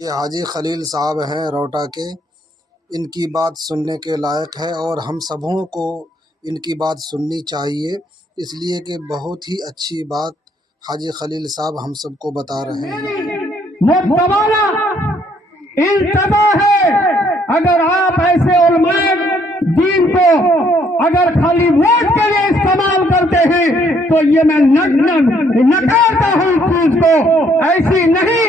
ये हाजी खलील साहब हैं रोहटा के। इनकी बात सुनने के लायक है और हम सबों को इनकी बात सुननी चाहिए, इसलिए कि बहुत ही अच्छी बात हाजी खलील साहब हम सबको बता रहे हैं। वो दबाना इल्तबा है। अगर आप ऐसे उलमाए दीन को अगर खाली वोट के लिए इस्तेमाल करते हैं तो ये मैं नकारता हूं इस चीज को। ऐसी नहीं,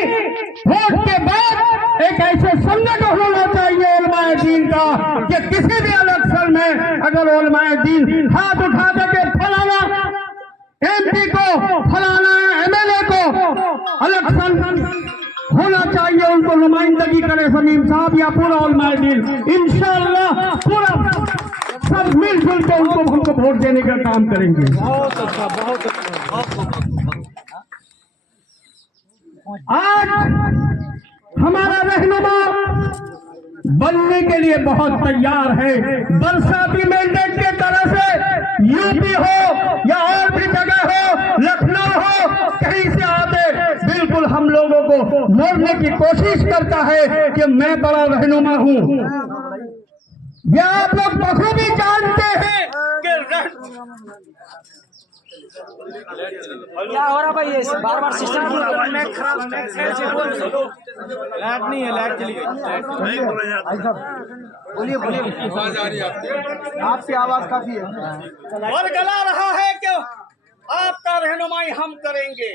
वोट के बाद एक ऐसे संगठन होना चाहिए उलमाए दीन का कि किसी भी इलेक्शन में अगर उलमाए दीन हाथ उठा के फलाना एमपी को फलाना एमएलए को इलेक्शन होना चाहिए, उनको नुमाइंदगी करे समीम साहब या पूरा उलमाए दीन, इंशाअल्लाह पूरा सब मिलजुल के उनको हमको वोट देने का काम करेंगे। बहुत अच्छा, बहुत अच्छा। आज हमारा रहनुमा बनने के लिए बहुत तैयार है। बरसाती मैंडेट के तरह से यूपी हो या और भी जगह हो, लखनऊ हो, कहीं से आते बिल्कुल हम लोगों को मोड़ने की कोशिश करता है कि मैं बड़ा रहनुमा हूं। यह आप लोग बखूबी जानते हैं कि क्या हो रहा भाई, ये बार बार सिस्टम क्यों लाइट नहीं है, लाइट चली गई। बोलिए बोलिए, आवाज आ रही है आपकी आवाज काफी है। और गला रहा है कि आपका रहनुमाई हम करेंगे।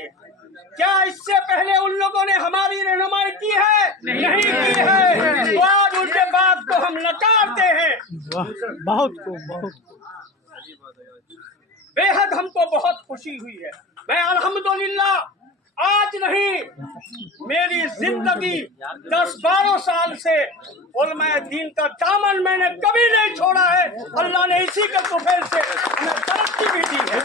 क्या इससे पहले उन लोगों ने हमारी रहनुमाई की है? नहीं की है। तो आज उनके बात को हम नकारते हैं। बहुत बेहद हमको बहुत खुशी हुई है। मैं अल्हम्दुलिल्लाह आज नहीं, मेरी जिंदगी 10-12 साल से उलमाए दीन का दामन मैंने कभी नहीं छोड़ा है। अल्लाह ने इसी के तुफैल से हमें तरक्की भी दी है।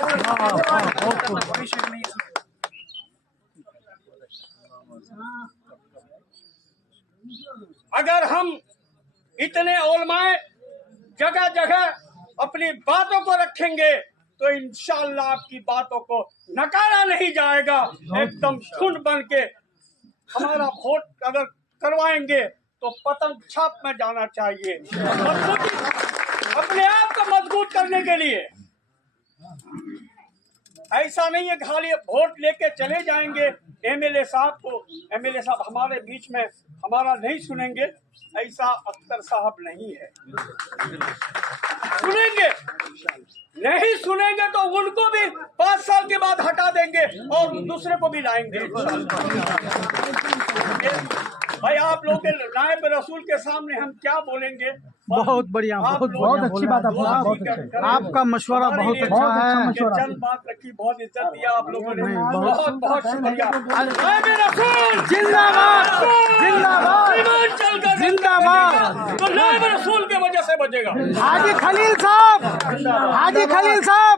अगर हम इतने उलमाए जगह जगह अपनी बातों को रखेंगे तो इंशाअल्लाह आपकी बातों को नकारा नहीं जाएगा। एकदम झुंड बन के हमारा वोट अगर करवाएंगे तो पतंग छाप में जाना चाहिए। अपने आप को मजबूत करने के लिए ऐसा नहीं है खाली वोट लेके चले जाएंगे। एमएलए साहब हमारे बीच में हमारा नहीं सुनेंगे, ऐसा अख्तर साहब नहीं है। सुनेंगे, नहीं सुनेंगे तो उनको भी 5 साल के बाद हटा देंगे और दूसरे को भी लाएंगे। भाई आप लोग के नायब रसूल के सामने हम क्या बोलेंगे? बहुत बढ़िया, बहुत अच्छी बात है। आपका मशवरा बहुत अच्छा है। चंद बात रखी, बहुत इज्जत दिया आप लोगों ने, बहुत बहुत शुक्रिया। नायब रसूल जिंदाबाद, जिंदाबाद, जिंदाबाद। तो नायब रसूल के वजह से बचेगा। हाजी खलील साहब, हाजी खलील साहब।